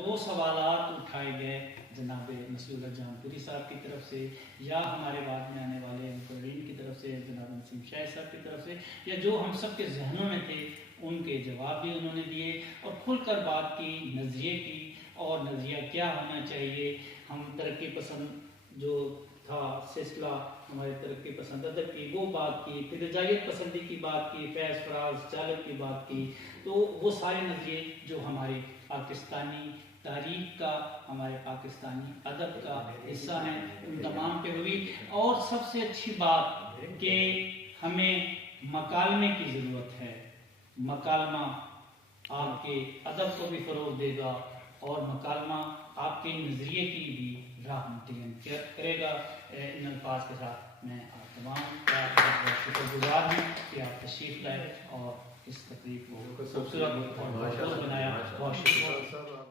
جو سوالات اٹھائے گئے جناب مسعود جان پوری صاحب کی طرف سے یا ہمارے بعد میں آنے والے مقررین کی طرف سے جناب نسیم شاہ صاحب کی طرف سے یا جو ہم سب کے ذہنوں میں تھے ان کے جواب بھی انہوں نے دیے اور کھل کر بات کی، نظریے کی اور نظریہ کیا ہونا چاہیے. ہم ترقی پسند جو تھا سلسلہ ہمارے ترقی پسند ادب کی وہ بات کی، پھر رجاعیت پسندی کی بات کی، فیض فراز جالب کی بات کی. تو وہ سارے نظریے جو ہمارے پاکستانی تاریخ کا ہمارے پاکستانی ادب کا حصہ ہیں ان تمام پہ ہوئی. اور سب سے اچھی بات کہ ہمیں مکالمے کی ضرورت ہے. مکالمہ آپ کے ادب کو بھی فروغ دے گا اور مکالمہ آپ کے نظریے کی بھی راہ متعین کرے گا. ان الفاظ کے ساتھ میں آپ تمام کا بہت بہت شکر گزار ہوں کہ آپ تشریف لائے اور اس تقریب کو خوبصورت اور بہت بنایا. بہت شکریہ.